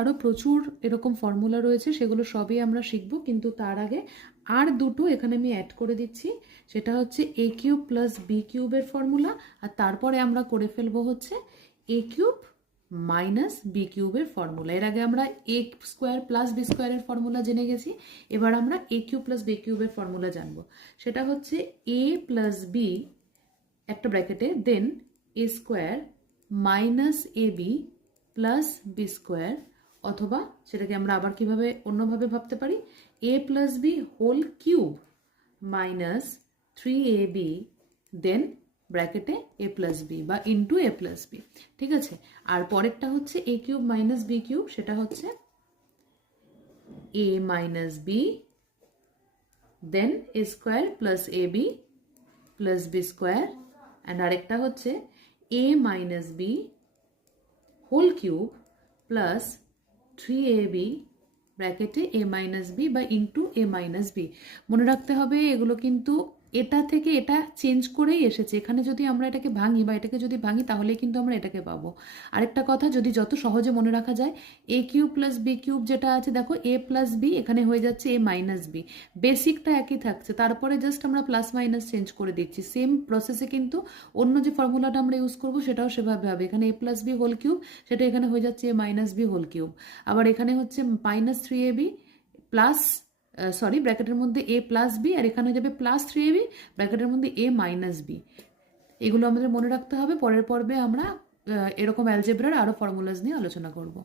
আরও প্রচুর এরকম ফর্মুলা রয়েছে, সেগুলো সবই আমরা শিখব, কিন্তু তার আগে আর দুটো এখানে আমি অ্যাড করে দিচ্ছি। সেটা হচ্ছে এ কিউব প্লাস বি কিউবের ফর্মুলা, আর তারপরে আমরা করে ফেলবো হচ্ছে এ কিউব মাইনাস বি কিউবের ফর্মুলা। এর আগে আমরা এ স্কোয়ার প্লাস বি স্কোয়ারের ফর্মুলা জেনে গেছি, এবার আমরা এ কিউব প্লাস বি কিউবের ফর্মুলা জানবো। সেটা হচ্ছে এ প্লাস বি একটা ব্র্যাকেটে দেন A square minus A B plus B square, অথবা সেটাকে আমরা আবার কিভাবে অন্যভাবে ভাবতে পারি, এ plus B whole cube minus 3ab then ব্র্যাকেটে এ প্লাস বি বা ইন্টু এ প্লাস বি। ঠিক আছে, আর পরেরটা হচ্ছে A cube minus B cube, সেটা হচ্ছে A minus B then A square plus A B plus B square, and আরেকটা হচ্ছে A minus B whole cube plus 3ab ব্র্যাকেটে এ মাইনাস বি বা ইন্টু এ মাইনাস বি। মনে রাখতে হবে এগুলো কিন্তু এটা থেকে এটা চেঞ্জ করেই এসেছে। এখানে যদি আমরা এটাকে ভাঙি বা এটাকে যদি ভাঙি তাহলেই কিন্তু আমরা এটাকে পাবো। আরেকটা কথা, যদি যত সহজে মনে রাখা যায়, এ কিউব প্লাস বি কিউব যেটা আছে, দেখো এ প্লাস বি এখানে হয়ে যাচ্ছে এ মাইনাস বি, বেসিকটা একই থাকছে, তারপরে জাস্ট আমরা প্লাস মাইনাস চেঞ্জ করে দিচ্ছি। সেম প্রসেসে কিন্তু অন্য যে ফর্মুলাটা আমরা ইউজ করবো সেটাও সেভাবে হবে। এখানে এ প্লাস বি হোল কিউব, সেটা এখানে হয়ে যাচ্ছে এ মাইনাস বি হোল কিউব। আবার এখানে হচ্ছে মাইনাস 3ab প্লাস ব্র্যাকেটের মধ্যে এ প্লাস বি, আর এখানে যাবে প্লাস 3ab ব্র্যাকেটের মধ্যে এ মাইনাস বি। এগুলো আমাদের মনে রাখতে হবে। পরের পর্বে আমরা এরকম অ্যালজেব্রার আরও ফর্মুলাস নিয়ে আলোচনা করব।